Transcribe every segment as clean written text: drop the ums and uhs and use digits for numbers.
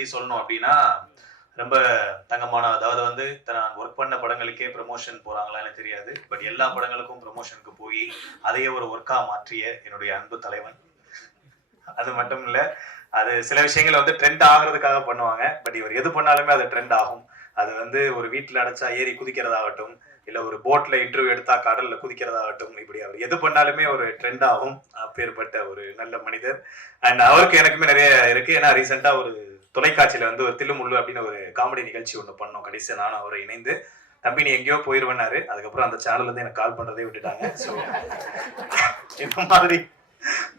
பத்தி சொல்லணும் அப்படின்னா ரொம்ப தங்கமான, அதாவது வந்து நான் ஒர்க் பண்ண படங்களுக்கே ப்ரமோஷன் போறாங்களா எனக்கு தெரியாது. பட் எல்லா படங்களுக்கும் ப்ரமோஷனுக்கு போய் அதையே ஒரு ஒர்க்கா மாற்றிய என்னுடைய அன்பு தலைவன். அது மட்டும் இல்ல, அது சில விஷயங்கள் வந்து ட்ரெண்ட் ஆகுறதுக்காக பண்ணுவாங்க. பட் இவர் எது பண்ணாலுமே அது ட்ரெண்ட் ஆகும். அது வந்து ஒரு வீட்டுல அடைச்சா ஏறி குதிக்கிறதாகட்டும், இல்ல ஒரு போட்ல இன்டர்வியூ எடுத்தா கடல்ல குதிக்கிறதாகட்டும், இப்படி அவர் எது பண்ணாலுமே ஒரு ட்ரெண்ட் ஆகும். அப்பேற்பட்ட ஒரு நல்ல மனிதர். அண்ட் அவருக்கு எனக்குமே நிறைய இருக்கு. ஏன்னா ரீசெண்டா ஒரு தொலைக்காட்சியில வந்து ஒரு தில்லுமுள்ளு அப்படின்னு ஒரு காமெடி நிகழ்ச்சி ஒண்ணு பண்ணோம். கடைசியா நானும் அவரை இணைந்து, தம்பி நீ எங்கேயோ போயிருவனாரு. அதுக்கப்புறம் அந்த சேனல்ல இருந்து எனக்கு கால் பண்றதே விட்டுட்டாங்க. ஸோ இந்த மாதிரி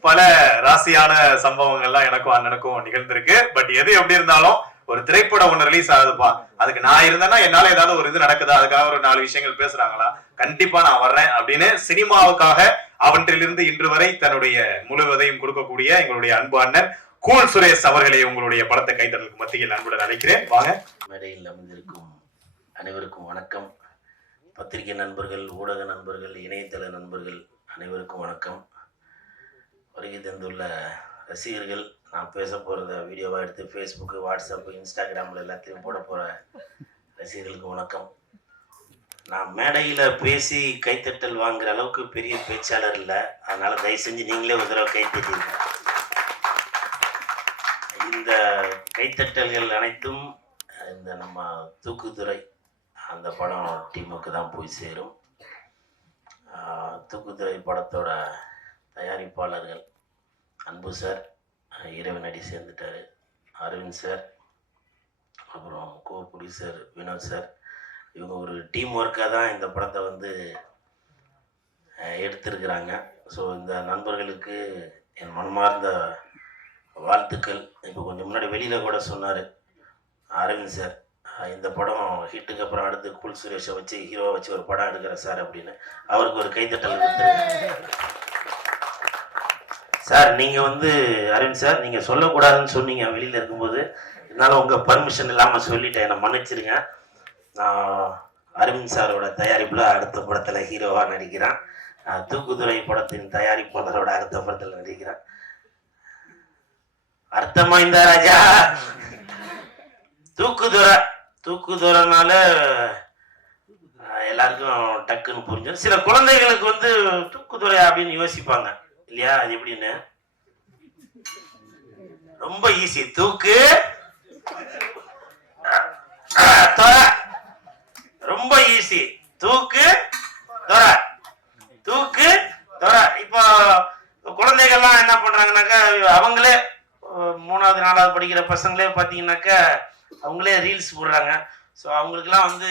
பல ராசியான சம்பவங்கள்லாம் எனக்கும் அண்ணனுக்கும் நிகழ்ந்திருக்கு. பட் எது எப்படி இருந்தாலும் ஒரு திரைப்படம் ஒண்ணு ரிலீஸ் ஆகுதுப்பா, அதுக்கு நான் இருந்தேன்னா என்னால ஏதாவது ஒரு இது நடக்குதா, அதுக்காக ஒரு 4 விஷயங்கள் பேசுறாங்களா, கண்டிப்பா நான் வர்றேன் அப்படின்னு சினிமாவுக்காக அவற்றிலிருந்து இன்று வரை தன்னுடைய முழுவதையும் கொடுக்கக்கூடிய எங்களுடைய அன்பு அண்ணன் கூல் சுரேஷ் அவர்களை உங்களுடைய படத்தை கைத்தறலுக்கு மத்தியில் அன்புடன் அழைக்கிறேன். வாங்க. மேடையில் அமர்ந்திருக்கும் அனைவருக்கும் வணக்கம். பத்திரிகை நண்பர்கள், ஊடக நண்பர்கள், இணையதள நண்பர்கள் அனைவருக்கும் வணக்கம். வருகை தந்துள்ள ரசிகர்கள், நான் பேச போகிறத வீடியோவாக எடுத்து ஃபேஸ்புக்கு, வாட்ஸ்அப்பு, இன்ஸ்டாகிராமில் எல்லாத்தையும் போட போகிற ரசிகர்களுக்கு வணக்கம். நான் மேடையில் பேசி கைத்தட்டல் வாங்குற அளவுக்கு பெரிய பேச்சாளர் இல்லை. அதனால் தயவு செஞ்சு நீங்களே ஒரு தடவை கைத்தட்டீங்க. இந்த கைத்தட்டல்கள் அனைத்தும் இந்த நம்ம தூக்குதுறை அந்த படம் டீமுக்கு தான் போய் சேரும். தூக்குதுறை படத்தோட தயாரிப்பாளர்கள் அன்பு சார், இறைவனடி சேர்ந்துட்டார், அரவிந்த் சார், அப்புறம் ப்ரொடியூசர் வினோத் சார். இவங்க ஒரு டீம் ஒர்க்காக தான் இந்த படத்தை வந்து எடுத்திருக்கிறாங்க. ஸோ இந்த நண்பர்களுக்கு என் மனமார்ந்த வாழ்த்துக்கள். இப்போ கொஞ்சம் முன்னாடி வெளியில் கூட சொன்னார் அரவிந்த் சார், இந்த படம் ஹிட்டுக்கு அப்புறம் அடுத்து கூல் சுரேஷை வச்சு ஹீரோவை வச்சு ஒரு படம் எடுக்கிற சார் அப்படின்னு. அவருக்கு ஒரு கைத்தட்டல் கொடுத்துருங்க சார். நீங்கள் வந்து அரவிந்த் சார், நீங்கள் சொல்லக்கூடாதுன்னு சொன்னீங்க வெளியில் இருக்கும்போது, என்னால் உங்கள் பர்மிஷன் இல்லாமல் சொல்லிட்டேன், என்னை மன்னிச்சிருங்க. நான் அரவிந்த் சாரோட தயாரிப்பில் அடுத்த படத்தில் ஹீரோவாக நடிக்கிறேன். தூக்குதுறை படத்தின் தயாரிப்பாளரோட அடுத்த படத்தில் நடிக்கிறேன். அர்த்தமா இந்த ராஜா? தூக்குதுறைனால எல்லாருக்கும் டக்குன்னு புரிஞ்சு. சில குழந்தைகளுக்கு வந்து தூக்குதுறை அப்படின்னு யோசிப்பாங்க இல்லையா? அது எப்படின்னு ரொம்ப ஈஸி. தூக்கு ரொம்ப ஈஸி. தூக்கு தொர, தூக்கு தொர. இப்போ குழந்தைகள்லாம் என்ன பண்றாங்கன்னாக்கா, அவங்களே 3வது 4வது படிக்கிற பசங்களே பார்த்தீங்கன்னாக்கா அவங்களே ரீல்ஸ் போடுறாங்க. ஸோ அவங்களுக்குலாம் வந்து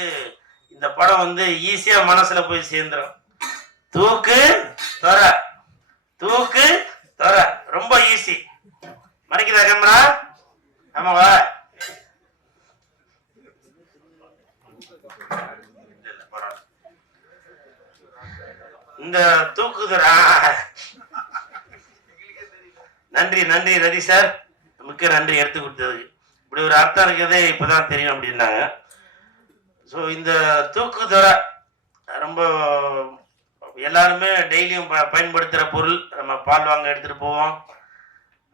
இந்த படம் வந்து ஈஸியாக மனசில் போய் சேர்ந்துடும். தூக்கு தொர, தூக்கு தொர, ரொம்ப ஈஸி. மறைக்குதா கேமரா? ஆமாவா? இந்த தூக்குதுற. நன்றி நன்றி ரதி சார், மிக்க நன்றி எடுத்து கொடுத்ததுக்கு. இப்படி ஒரு அர்த்தம் இருக்கிறதே இப்போதான் தெரியும் அப்படின்னாங்க. ஸோ இந்த தூக்குதுற ரொம்ப எல்லாருமே டெய்லியும் பயன்படுத்துகிற பொருள். நம்ம பால் வாங்க எடுத்துகிட்டு போவோம்,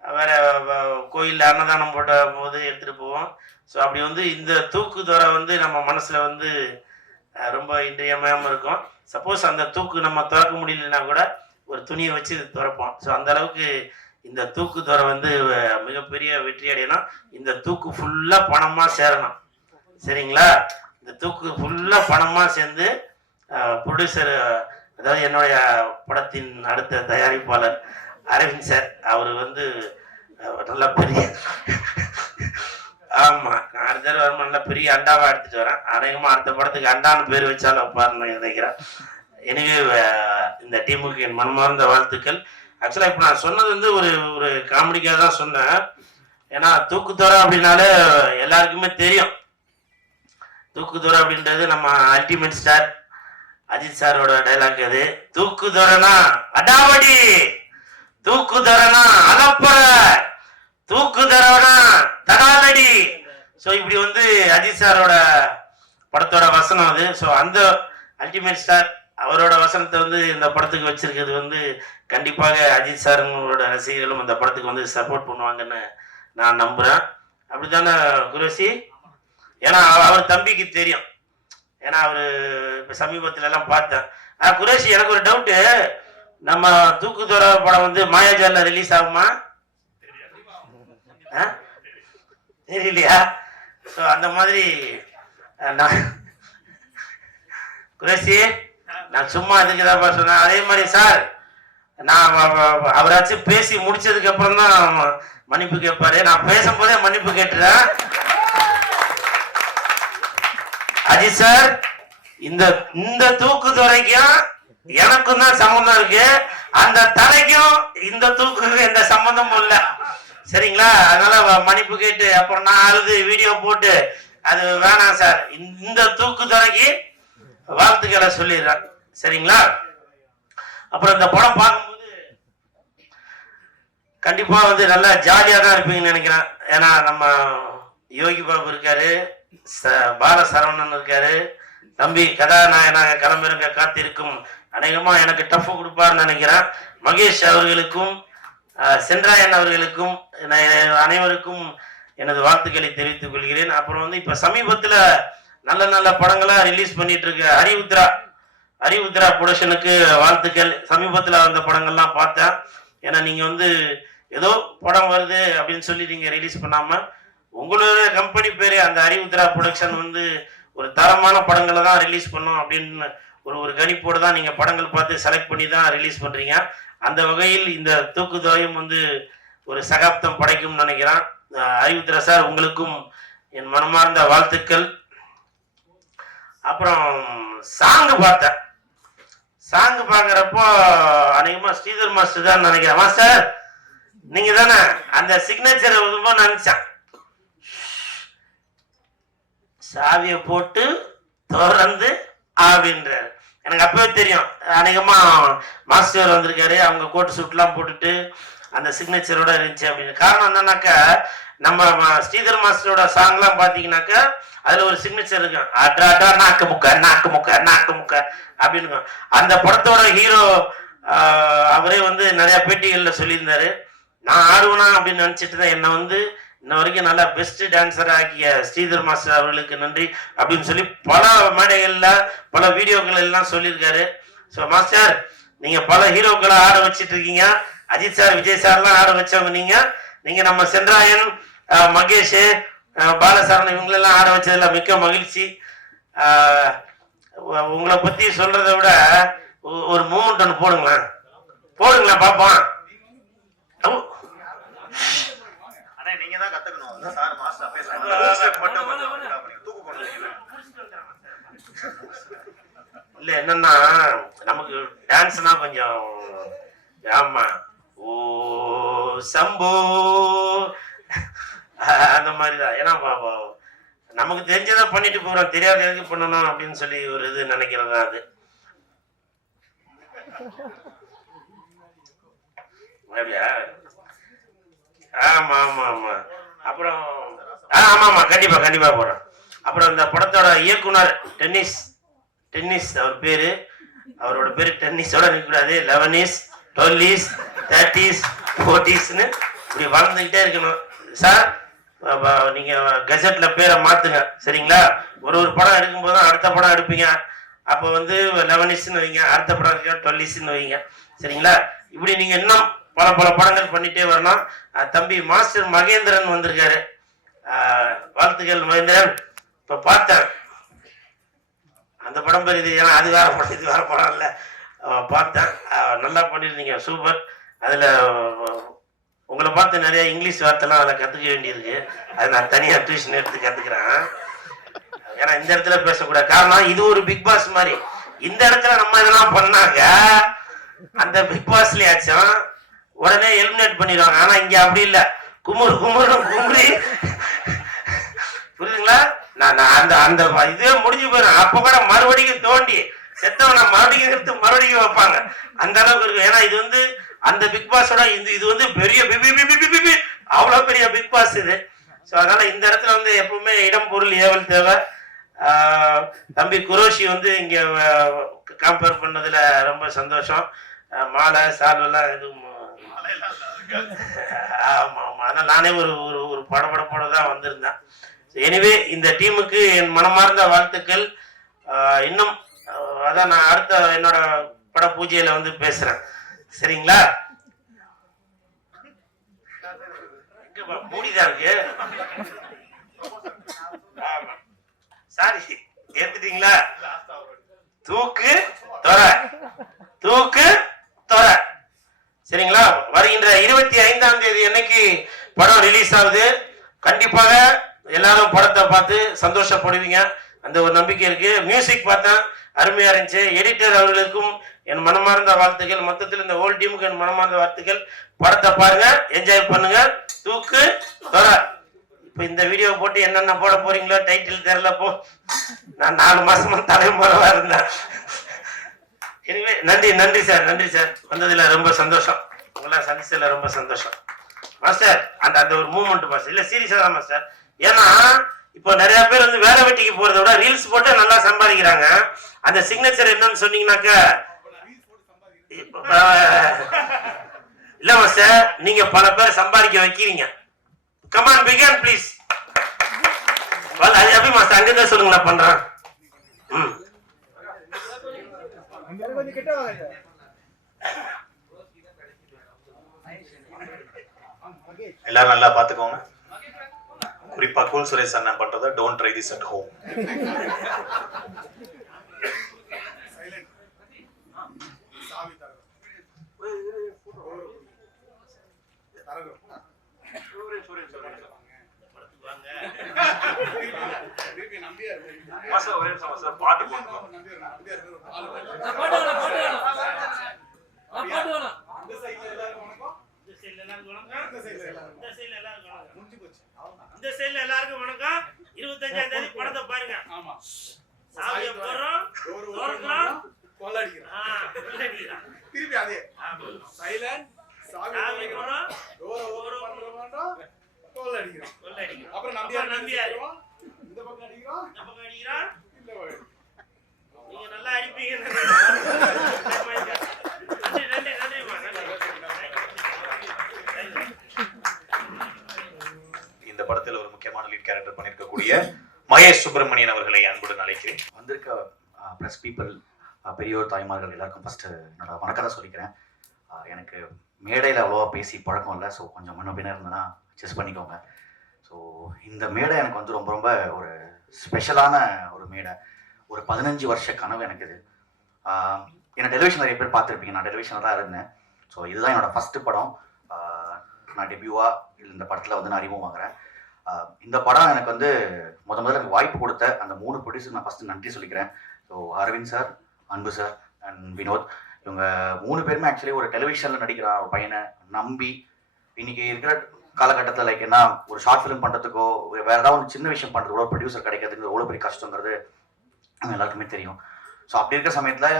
வேற கோயிலில் அன்னதானம் போட்ட போது எடுத்துகிட்டு போவோம். ஸோ அப்படி வந்து இந்த தூக்குதுறை வந்து நம்ம மனசில் வந்து ரொம்ப இன்றியமையாமல் இருக்கும். சப்போஸ் அந்த தூக்கு நம்ம திறக்க முடியலன்னா கூட ஒரு துணியை வச்சு திறப்போம். ஸோ அந்த அளவுக்கு இந்த தூக்குதுறை வந்து மிகப்பெரிய வெற்றி அடையணும். இந்த தூக்கு ஃபுல்லாக பணமாக சேரணும், சரிங்களா? இந்த தூக்கு ஃபுல்லாக பணமாக சேர்ந்து ப்ரொடியூசர், அதாவது என்னுடைய படத்தின் அடுத்த தயாரிப்பாளர் அரவிந்த் சார், அவர் வந்து நல்லா பெரிய, ஆமாம், நான் அடுத்த தடவை வரும்போது நல்லா பெரிய அண்டாவாக எடுத்துகிட்டு வரேன். அநேகமாக அடுத்த படத்துக்கு அண்டான்னு பேர் வச்சாலும் வைப்பாருன்னு நினைக்கிறேன். எனவே இந்த டீமுக்கு என் மனமார்ந்த வாழ்த்துக்கள். ஆக்சுவலாக இப்போ நான் சொன்னது வந்து ஒரு காமெடிக்காக தான் சொன்னேன். ஏன்னா தூக்குதுறை அப்படின்னாலே எல்லாருக்குமே தெரியும். தூக்குதுறை அப்படின்றது நம்ம அல்டிமேட் ஸ்டார் அஜித் சாரோட டைலாக். அது தூக்குதுறைனா அடாவடி, தூக்குதுறைனா அலப்பற, தூக்குதுறைனா தடாலடி. ஸோ இப்படி வந்து அஜித் சாரோட படத்தோட வசனம் அது. ஸோ அந்த அல்டிமேட் ஸ்டார் அவரோட வசனத்தை வந்து இந்த படத்துக்கு வச்சிருக்கிறது வந்து கண்டிப்பாக அஜித் சாருங்களோட ரசிகர்களும் இந்த படத்துக்கு வந்து சப்போர்ட் பண்ணுவாங்கன்னு நான் நம்புகிறேன். அப்படித்தானே குரேஷி? ஏன்னா அவர் தம்பிக்கு தெரியும், ஏன்னா அவரு இப்ப சமீபத்துல எல்லாம் பார்த்தேன். குரேஷி, எனக்கு ஒரு டவுட்டு, நம்ம தூக்குதொர படம் வந்து மாயாஜால ரிலீஸ் ஆகுமா? தெரியலையா? ஸோ அந்த மாதிரி குரேஷி, நான் சும்மா அதுக்குதான் சொன்னேன். அதே மாதிரி சார், நான் அவராச்சும் பேசி முடிச்சதுக்கு அப்புறம் தான் மன்னிப்பு கேட்பாரு. நான் பேசும்போதே மன்னிப்பு கேட்டுறேன். அஜித் சார், இந்த தூக்குதுறைக்கும் எனக்கும் தான் சம்பந்தம் இருக்கு. அந்த தலைக்கும் இந்த தூக்குக்கு எந்த சம்பந்தமும் இல்லை, சரிங்களா? அதனால மன்னிப்பு கேட்டு அப்புறம் நான் அழுது வீடியோ போட்டு அது வேணாம் சார். இந்த தூக்குதுறைக்கு வாழ்த்துக்களை சொல்லிடுறேன், சரிங்களா? அப்புறம் இந்த படம் பார்க்கும்போது கண்டிப்பா வந்து நல்லா ஜாலியா தான் இருப்பீங்கன்னு நினைக்கிறேன். ஏன்னா நம்ம யோகி பாபு இருக்காரு, பால சரவணன் இருக்காரு, தம்பி கதாநாயகனாக களமிறங்க காத்திருக்கும் அநேகமா எனக்கு டஃப் கொடுப்பாருன்னு நினைக்கிறேன். மகேஷ் அவர்களுக்கும் சென்றாயன் அவர்களுக்கும் அனைவருக்கும் எனது வாழ்த்துக்களை தெரிவித்துக் கொள்கிறேன். அப்புறம் வந்து இப்ப சமீபத்துல நல்ல நல்ல படங்களா ரிலீஸ் பண்ணிட்டு இருக்க ஹரிவுத்ரா ப்ரொடக்ஷனுக்கு வாழ்த்துக்கள். சமீபத்துல அந்த படங்கள்லாம் பார்த்தேன். ஏன்னா நீங்க வந்து ஏதோ படம் வருது அப்படின்னு சொல்லி நீங்க ரிலீஸ் பண்ணாம உங்களோட கம்பெனி பேரு அந்த ஹரிவுத்ரா ப்ரொடக்ஷன் வந்து ஒரு தரமான படங்களை தான் ரிலீஸ் பண்ணும் அப்படின்னு ஒரு கணிப்போடு தான் நீங்க படங்கள் பார்த்து செலக்ட் பண்ணி தான் ரிலீஸ் பண்றீங்க. அந்த வகையில் இந்த தூக்குதோயம் வந்து ஒரு சகாப்தம் படைக்கும்னு நினைக்கிறேன். ஹரிவுத்ரா சார், உங்களுக்கும் என் மனமார்ந்த வாழ்த்துக்கள். அப்புறம் சாங்கு பார்த்தேன். சாங்கு பார்க்குறப்போ அநேகமா ஸ்ரீதர் மாஸ்டர் தான் நினைக்கிறேன். மாஸ்டர் நீங்க தானே அந்த சிக்னேச்சர் ரொம்ப நினைச்சேன். சாவியை போட்டு திறந்து அப்படின்றாரு. எனக்கு அப்பவே தெரியும் அநேகமா மாஸ்டர் வந்திருக்காரு, அவங்க கோட் சூட்லாம் போட்டுட்டு அந்த சிக்னேச்சரோட இருந்துச்சு அப்படின்னு. காரணம் என்னன்னாக்கா, நம்ம ஸ்ரீதர் மாஸ்டரோட சாங்லாம் பாத்தீங்கன்னாக்கா அதுல ஒரு சிக்னேச்சர் இருக்கும், அட்ரா அட்ரா நாக்கு முக்க அப்படின்னு. அந்த படத்தோட ஹீரோ அவரே வந்து நிறைய பேட்டிகள்ல சொல்லியிருந்தாரு, நான் ஆடுவனா அப்படின்னு நினைச்சிட்டு தான் என்னை வந்து இன்ன வரைக்கும் நல்லா பெஸ்ட் டான்சர் ஆக்கிய ஸ்ரீதர் மாஸ்டர் அவர்களுக்கு நன்றி அப்படின்னு சொல்லி பல மேடைகள்ல பல வீடியோக்கள் எல்லாம் சொல்லியிருக்காரு. ஸோ மாஸ்டர், நீங்க பல ஹீரோக்களை ஆட வச்சிட்டு இருக்கீங்க. அஜித் சார், விஜய் சார்லாம் ஆட வச்சவங்க நீங்க நம்ம சென்றாயன், மகேஷ், பாலசரவணன் இவங்களெல்லாம் ஆட வச்சதுல மிக்க மகிழ்ச்சி. உங்களை பத்தி சொல்றதை விட ஒரு மூமெண்ட் ஒன்று போடுங்களேன் பாப்போம். நீங்க தான் கத்துக்கணும் சார், மாஸ்டர் பேசுறாங்க. இல்ல என்னன்னா, நமக்கு டான்ஸ்னா கொஞ்சம் ஆமா ஓ சம்போ அந்த மாதிரிதான். ஏன்னா நமக்கு தெரிஞ்சதை பண்ணிட்டு போறோம், தெரியாத எதுக்கு பண்ணணும் அப்படின்னு சொல்லி ஒரு இது நினைக்கிறதா அது. ஆமா ஆமா ஆமா. அப்புறம் ஆமா கண்டிப்பா போறோம். அப்புறம் இந்த படத்தோட இயக்குனர் டென்னிஸ் அவர் பேரு, அவரோட பேரு டென்னிஸோட நிற்கக்கூடாது, 11s 12s 30s 40sன்னு இப்படி வளர்ந்துக்கிட்டே இருக்கணும் சார். நீங்க கெசட்ல பேரை மாத்துங்க, சரிங்களா? ஒரு படம் எடுக்கும் போதும் அடுத்த படம் எடுப்பீங்க, அப்போ வந்து 11sன்னு வைங்க, அடுத்த படம் 12sன்னு வைங்க, சரிங்களா? இப்படி நீங்க இன்னும் பல படங்கள் பண்ணிட்டே வரணும். தம்பி மாஸ்டர் மகேந்திரன் வந்திருக்காரு, வாழ்த்துக்கள் மகேந்திரன். இப்ப பார்த்தேன் அந்த படம் பேர் இது, ஏன்னா அது வேற படம் இது வேற படம் இல்லை. பார்த்தேன், நல்லா பண்ணியிருந்தீங்க, சூப்பர். அதுல உங்களை பார்த்து நிறைய இங்கிலீஷ் வார்த்தைலாம் அதில் கற்றுக்க வேண்டியிருக்கு. அது நான் தனியாக டியூஷன் எடுத்து கற்றுக்கிறேன். ஏன்னா இந்த இடத்துல பேசக்கூடாது, காரணம் இது ஒரு பிக் பாஸ் மாதிரி. இந்த இடத்துல நம்ம இதெல்லாம் பண்ணாங்க அந்த பிக் பாஸ்லயாச்சும் உடனே எலிமினேட் பண்ணிடுவாங்க. ஆனா இங்க அப்படி இல்லை, குமுறி புரியுதுங்களா? நான் அந்த அந்த இதுவே முடிஞ்சு போயிடும். அப்ப கூட மறுபடியும் தோண்டி செத்தவனை மறுபடியும் வைப்பாங்க, அந்த அளவுக்கு இருக்கு. ஏன்னா இது வந்து அந்த பிக் பாஸோட இது வந்து பெரிய அவ்வளவு பெரிய பிக் பாஸ் இது. ஸோ அதனால இந்த இடத்துல வந்து எப்பவுமே இடம் பொருள் ஏவல் தேவை. தம்பி குரோஷி வந்து இங்க கம்பேர் பண்ணதுல ரொம்ப சந்தோஷம். மாலை சால்வெல்லாம் எதுவும் ஆமா ஆமா, ஆனால் நானே ஒரு ஒரு ஒரு படபடப்போட தான் வந்திருந்தேன். எனிவே இந்த டீமுக்கு என் மனமார்ந்த வாழ்த்துக்கள். இன்னும் அதான் நான் அடுத்த என்னோட பட பூஜையில வந்து பேசுறேன், சரிங்களா? மூடிதான் இருக்கு. சாரி, ஏத்துட்டீங்களா? தூக்கு தொர, தூக்கு தொர, சரிங்களா? வருகின்ற 25ஆம் தேதி அன்னைக்கு படம் ரிலீஸ் ஆகுது. கண்டிப்பாக எல்லாரும் படத்தை பார்த்து சந்தோஷப்படுவீங்க, அந்த ஒரு நம்பிக்கை இருக்கு. மியூசிக் பார்த்தேன், அருமையா இருந்துச்சு. எடிட்டர் அவர்களுக்கும் என் மனமார்ந்த வாழ்த்துக்கள். மொத்தத்தில் இந்த ஹோல் டீமுக்கு என் மனமார்ந்த வாழ்த்துக்கள். படத்தை பாருங்க, என்ஜாய் பண்ணுங்க. தூக்கு தொர. இப்ப இந்த வீடியோ போட்டு என்னென்ன போட போறீங்களோ டைட்டில் தெரியல போ. நான் 4 மாசமா தலைமுறைவா இருந்தேன். எனவே நன்றி நன்றி சார், நன்றி சார். வந்ததுல ரொம்ப சந்தோஷம், உங்களை சந்திச்சதுல ரொம்ப சந்தோஷம் மாஸ்டர். அந்த அந்த ஒரு மூமெண்ட் மாஸ்டர், இல்ல சீரியஸா தான் மாஸ்டர். ஏன்னா இப்போ நிறைய பேர் வந்து வேலை வெட்டிக்கு போறதை விட ரீல்ஸ் போட்டு நல்லா சம்பாதிக்கிறாங்க. அந்த சிக்னேச்சர் என்னன்னு சொன்னீங்கன்னாக்க, இல்ல மாஸ்டர், நீங்க பல பேர் சம்பாதிக்க வைக்கிறீங்க. Come on begin please. அது எப்படி மாஸ்டர் அங்கதான் சொல்லுங்க, நான் பண்றேன். எல்லாரும் நல்லா பாத்துக்கோங்க. குறிப்பா கூல் சுரேஷ் அண்ணன் பண்றத don't try this at home. இந்த சைடுல எல்லாருக்கும் வணக்கம். 25ஆம் தேதி படத்தை பாருங்க. ஆமா, சாவியை போறோம், தோறோம், கொள்ளடிக்கிறோம், திருப்பி அதே சைலண்ட், சாவி போறோம், டோர் பண்றோம், கொள்ளடிக்கிறோம், அப்புறம் நம்பியார் இந்த பக்கம் அடிக்கிறோம், இந்த பக்கம் அடிக்கிறோம். நீங்க நல்லா அடிப்பீங்க. நன்றி நன்றி இந்த படத்தில் ஒரு முக்கியமான லீட் கேரக்டர் பண்ணிருக்கக்கூடிய மகேஷ் சுப்பிரமணியன் அவர்களை அன்புடன் அழைக்கிறேன். வந்திருக்க ப்ரெஸ் பீப்புள், பெரியோர் தாய்மார்கள் எல்லாருக்கும் ஃபர்ஸ்ட் என்னோட வணக்கத்தை சொல்லிக்கிறேன். எனக்கு மேடையில் அவ்வளோவா பேசி பழக்கம் இல்லை, ஸோ கொஞ்சம் முன்ன பின்ன இருந்தேன்னா செஸ் பண்ணிக்கோங்க. ஸோ இந்த மேடை எனக்கு வந்து ரொம்ப ரொம்ப ஒரு ஸ்பெஷலான ஒரு மேடை. ஒரு 15 வருஷ கனவு எனக்கு இது. என்னை டெலிவிஷன் நிறைய பேர் பார்த்துருப்பீங்க, நான் டெலிவிஷனில் தான் இருந்தேன். ஸோ இதுதான் என்னோடய ஃபஸ்ட்டு படம். நான் டெபியூவாக இந்த படத்தில் வந்து நான் அறிமுகமாகிறேன். இந்த படம் எனக்கு வந்து முதல்ல எனக்கு வாய்ப்பு கொடுத்த அந்த 3 ப்ரொடியூசர் நான் ஃபஸ்ட்டு நன்றி சொல்லிக்கிறேன். ஸோ அரவிந்த் சார், அன்பு சார் அண்ட் வினோத், இவங்க 3 பேருமே ஆக்சுவலி ஒரு டெலிவிஷனில் நடிக்கிற ஒரு பையனை நம்பி இன்னைக்கு இருக்கிற காலகட்டத்தில் லைக் என்ன ஒரு ஷார்ட் ஃபிலிம் பண்ணுறதுக்கோ வேறு ஏதாவது ஒரு சின்ன விஷயம் பண்ணுறதுக்கோ ப்ரொடியூசர் கிடைக்கிறதுக்கு எவ்வளோ பெரிய கஷ்டங்கிறது எல்லாருக்குமே தெரியும். ஸோ அப்படி இருக்கிற சமயத்தில்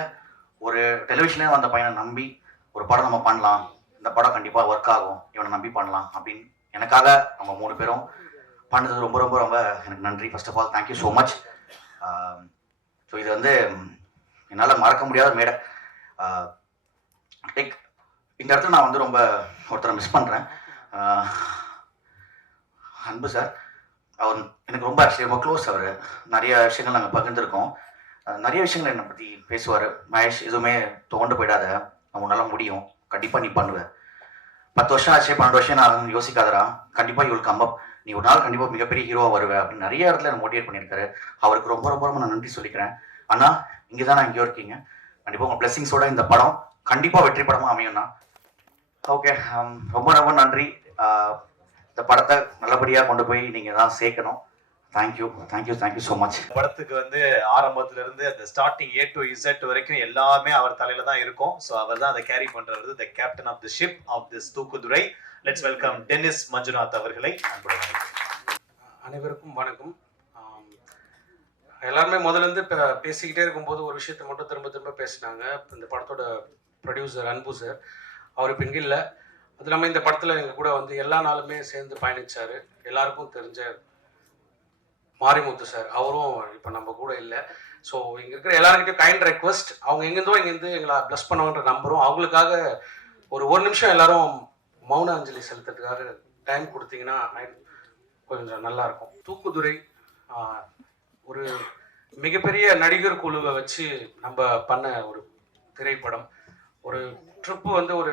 ஒரு டெலிவிஷனே வந்த பையனை நம்பி ஒரு படம் நம்ம பண்ணலாம், இந்த படம் கண்டிப்பாக ஒர்க் ஆகும், இவனை நம்பி பண்ணலாம் அப்படின்னு எனக்காக அவங்க 3 பேரும் பண்ணது ரொம்ப ரொம்ப ரொம்ப எனக்கு நன்றி. First of all thank you so much. So இது வந்து என்னால் மறக்க முடியாத மேடை. லைக் இந்த இடத்துல நான் வந்து ரொம்ப ஒருத்தரை மிஸ் பண்ணுறேன். அன்பு சார், அவர் எனக்கு ரொம்ப ஆக்சுவலி ரொம்ப க்ளோஸ். அவர் நிறைய விஷயங்கள் நாங்கள் பகிர்ந்துருக்கோம், நிறைய விஷயங்கள் என்னை பற்றி பேசுவார். மகேஷ், எதுவுமே தோண்டு போயிடாத, உன்னால் முடியும், கண்டிப்பாக நீ பண்ணுவேன். 10 வருஷம் ஆச்சு, 12 வருஷம் நான் யோசிக்காதரா, கண்டிப்பாக இவளுக்கு கம்பப், நீ ஒரு நாள் கண்டிப்பாக மிகப்பெரிய ஹீரோவாக வருவேன் அப்படின்னு நிறைய இடத்துல என்னை மோட்டிவேட் பண்ணியிருக்காரு. அவருக்கு ரொம்ப ரொம்ப ரொம்ப நான் நன்றி சொல்லிக்கிறேன். அண்ணா, இங்கே தான் நான் எங்கேயோ இருக்கீங்க, கண்டிப்பாக உங்கள் பிளெஸிங்ஸோட இந்த படம் கண்டிப்பாக வெற்றி படமாக அமையும்ண்ணா. ஓகே, ரொம்ப ரொம்ப நன்றி. இந்த படத்தை நல்லபடியாக கொண்டு போய் நீங்கள் தான் சேர்க்கணும். Thank you thank you thank you so much. படத்துக்கு வந்து ஆரம்பத்துல இருந்து அந்த ஸ்டார்டிங் A to Z வரைக்கும் எல்லாமே அவர் தலையில தான் இருக்கும். ஸோ அவர் தான் அதை கேரி பண்றது, the captain of the ship of this தூக்குதுறை. லெட்ஸ் வெல்கம் டென்னிஸ் மஞ்சுநாத் அவர்களை அன்புடன் அழைக்கிறேன். அனைவருக்கும் வணக்கம். எல்லாருமே முதல்ல இருந்து பேசிக்கிட்டே இருக்கும்போது ஒரு விஷயத்த மட்டும் திரும்ப திரும்ப பேசினாங்க. இந்த படத்தோட ப்ரொடியூசர் அன்பு சார், அவர் இப்போ இங்கே இல்லை. அது இல்லாமல் இந்த படத்தில் எங்கள் கூட வந்து எல்லா நாளுமே சேர்ந்து பயணித்தார். எல்லாருக்கும் தெரிஞ்ச மாரிமுத்து சார், அவரும் இப்போ நம்ம கூட இல்லை. ஸோ இங்கே இருக்கிற எல்லாருக்கிட்டையும் கைண்ட் ரெக்வஸ்ட், அவங்க எங்கேருந்தோ இங்கேருந்து எங்களை ப்ளஸ் பண்ணுவாங்கன்ற நம்பரும், அவங்களுக்காக ஒரு நிமிஷம் எல்லாரும் மௌன அஞ்சலி செலுத்துறதுக்காக டைம் கொடுத்தீங்கன்னா கொஞ்சம் நல்லாயிருக்கும். தூக்குதுறை ஒரு மிகப்பெரிய நடிகர் குழுவை வச்சு நம்ம பண்ண ஒரு திரைப்படம். ஒரு ட்ரிப்பு வந்து ஒரு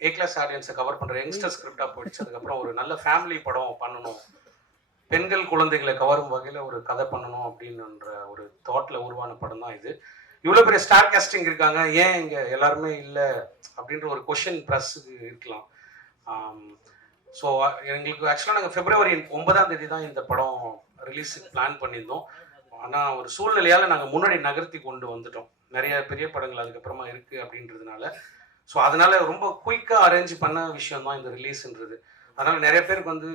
ஏ கிளாஸ் ஆடியன்ஸை கவர் பண்ணுற யங்ஸ்டர் ஸ்கிரிப்டாக போயிடுச்சு. அதுக்கப்புறம் ஒரு நல்ல ஃபேமிலி படம் பண்ணணும், பெண்கள் குழந்தைகளை கவரும் வகையில் ஒரு கதை பண்ணணும் அப்படின்ற ஒரு தாட்டில் உருவான படம் தான் இது. இவ்வளோ பெரிய ஸ்டார் காஸ்டிங் இருக்காங்க, ஏன் இங்கே எல்லாருமே இல்லை அப்படின்ற ஒரு கொஷின் ப்ரெஸ்ஸுக்கு இருக்கலாம். ஸோ எங்களுக்கு ஆக்சுவலாக நாங்கள் February 9 தான் இந்த படம் ரிலீஸுக்கு பிளான் பண்ணியிருந்தோம். ஆனால் ஒரு சூழ்நிலையால் நாங்கள் முன்னாடி நகர்த்தி கொண்டு வந்துட்டோம். நிறைய பெரிய படங்கள் அதுக்கப்புறமா இருக்குது அப்படின்றதுனால. ஸோ அதனால் ரொம்ப குயிக்காக அரேஞ்ச் பண்ண விஷயம் தான் இந்த ரிலீஸுன்றது. அதனால் நிறைய பேருக்கு வந்து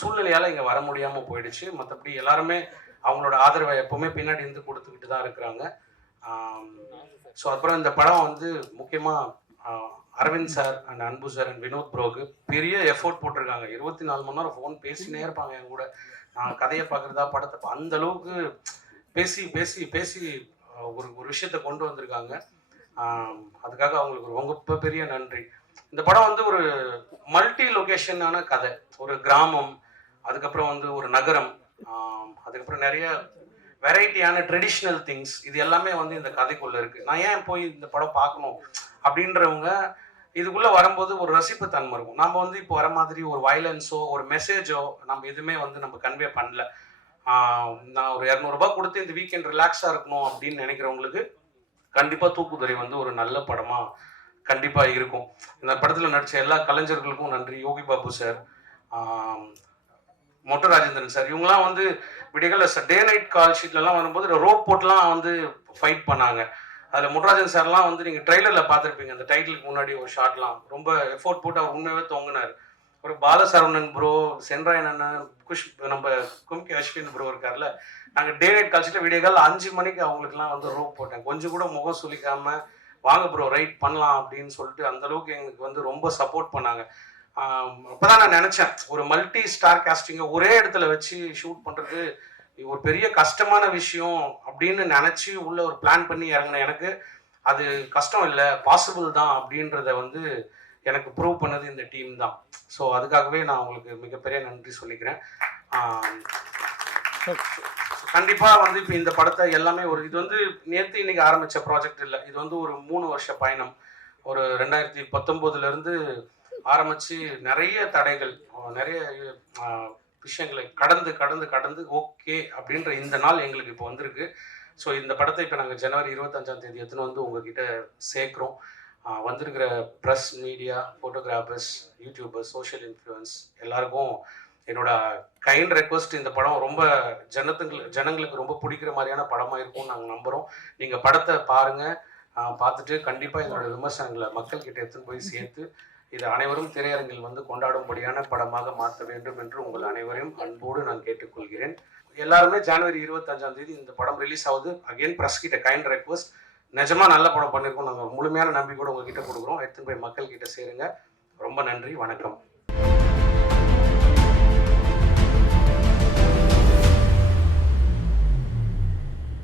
சூழ்நிலையால் இங்கே வர முடியாமல் போயிடுச்சு. மற்றபடி எல்லாருமே அவங்களோட ஆதரவை எப்போவுமே பின்னாடி இருந்து கொடுத்துக்கிட்டு தான் இருக்கிறாங்க. ஸோ அப்புறம் இந்த படம் வந்து முக்கியமாக அரவிந்த் சார் அண்ட் அன்பு சார் அண்ட் வினோத் ப்ரோக்கு பெரிய எஃபோர்ட் போட்டிருக்காங்க. 24 மணி நேரம் ஃபோன் பேசினே இருப்பாங்க என் கூட. நான் கதையை பார்க்குறதா படத்தை அந்த அளவுக்கு பேசி பேசி பேசி ஒரு விஷயத்தை கொண்டு வந்திருக்காங்க. அதுக்காக அவங்களுக்கு ரொம்ப பெரிய நன்றி. இந்த படம் வந்து ஒரு மல்டி லொகேஷனான கதை. ஒரு கிராமம், அதுக்கப்புறம் வந்து ஒரு நகரம், அதுக்கப்புறம் நிறைய வெரைட்டியான ட்ரெடிஷ்னல் திங்ஸ், இது எல்லாமே வந்து இந்த கதைக்குள்ளே இருக்குது. நான் ஏன் போய் இந்த படம் பார்க்கணும் அப்படின்றவங்க இதுக்குள்ளே வரும்போது ஒரு ரசிப்பு தன்மை இருக்கும். நம்ம வந்து இப்போ வர மாதிரி ஒரு வயலன்ஸோ ஒரு மெசேஜோ நம்ம எதுவுமே வந்து நம்ம கன்வே பண்ணல. நான் ஒரு 200 ரூபாய் கொடுத்து இந்த வீக்கெண்ட் ரிலாக்ஸாக இருக்கணும் அப்படின்னு நினைக்கிறவங்களுக்கு கண்டிப்பாக தூக்குதுறை வந்து ஒரு நல்ல படமாக கண்டிப்பாக இருக்கும். இந்த படத்தில் நடித்த எல்லா கலைஞர்களுக்கும் நன்றி. யோகி பாபு சார், மொட்டு ராஜேந்திரன் சார், இவங்கெல்லாம் வந்து விடியகால டே நைட் கால் ஷீட்லலாம் வரும்போது ரோப் போட்டுலாம் வந்து ஃபைட் பண்ணாங்க. அதில் முட்ராஜன் சார்லாம் வந்து நீங்கள் ட்ரெய்லரில் பார்த்துருப்பீங்க. அந்த டைட்டிலுக்கு முன்னாடி ஒரு ஷார்ட்லாம் ரொம்ப எஃபோர்ட் போட்டு அவர் உண்மையாகவே தொங்கினார். ஒரு பாலசரவணன் ப்ரோ, சென்ராயன் அண்ணன், நம்ம கும்கி அஸ்வின் ப்ரோ இருக்கார்ல, நாங்கள் டே நைட் கால் ஷீட்டில் விடியகால 5 மணிக்கு அவங்களுக்குலாம் வந்து ரோப் போட்டேன். கொஞ்சம் கூட முகம் சுளிக்காமல் வாங்க ப்ரோ ரைட் பண்ணலாம் அப்படின்னு சொல்லிட்டு அந்தளவுக்கு எங்களுக்கு வந்து ரொம்ப சப்போர்ட் பண்ணாங்க. அப்போதான் நான் நினச்சேன், ஒரு மல்டி ஸ்டார் காஸ்டிங்கை ஒரே இடத்துல வச்சு ஷூட் பண்ணுறது ஒரு பெரிய கஷ்டமான விஷயம் அப்படின்னு நினச்சி உள்ள ஒரு பிளான் பண்ணி இறங்கின எனக்கு அது கஷ்டம் இல்லை, பாசிபிள் தான் அப்படின்றத வந்து எனக்கு ப்ரூவ் பண்ணது இந்த டீம் தான். ஸோ அதுக்காகவே நான் உங்களுக்கு மிகப்பெரிய நன்றி சொல்லிக்கிறேன். கண்டிப்பாக வந்து இப்போ இந்த படத்தை எல்லாமே இது வந்து நேற்று இன்னைக்கு ஆரம்பித்த ப்ராஜெக்ட் இல்லை. இது வந்து ஒரு 3 வருஷ பயணம். ஒரு 2019 ஆரம்பித்து நிறைய தடைகள், நிறைய விஷயங்களை கடந்து கடந்து கடந்து ஓகே அப்படின்ற இந்த நாள் எங்களுக்கு இப்போ வந்திருக்கு. ஸோ இந்த படத்தை இப்போ நாங்கள் January 25 எடுத்துன்னு வந்து உங்ககிட்ட சேர்க்குறோம். வந்திருக்கிற press, media, photographers, YouTubers, social influence எல்லாருக்கும் என்னோட கைண்ட் ரெக்வஸ்ட், இந்த படம் ரொம்ப ஜனங்களுக்கு ரொம்ப பிடிக்கிற மாதிரியான படமாக இருக்கும்னு நாங்கள் நம்புகிறோம். நீங்கள் படத்தை பாருங்கள், பார்த்துட்டு கண்டிப்பாக எங்களோட விமர்சனங்களை மக்கள்கிட்ட எடுத்துன்னு போய் சேர்த்து இது அனைவரும் திரையரங்கில் வந்து கொண்டாடும்படியான படமாக மாற்ற வேண்டும் என்று உங்கள் அனைவரையும் அன்போடு நான் கேட்டுக்கொள்கிறேன். எல்லாருமே January 25 இந்த படம் ரிலீஸ் ஆகுது. அகைன் ப்ரெஸ் கிட்ட கைண்ட் ரெக்வஸ்ட், நிஜமாக நல்ல படம் பண்ணியிருக்கோம். நாங்கள் முழுமையான நம்பிக்கையோடு உங்ககிட்ட கொடுக்குறோம். எடுத்துன்னு போய் மக்கள்கிட்ட சேருங்க. ரொம்ப நன்றி, வணக்கம்.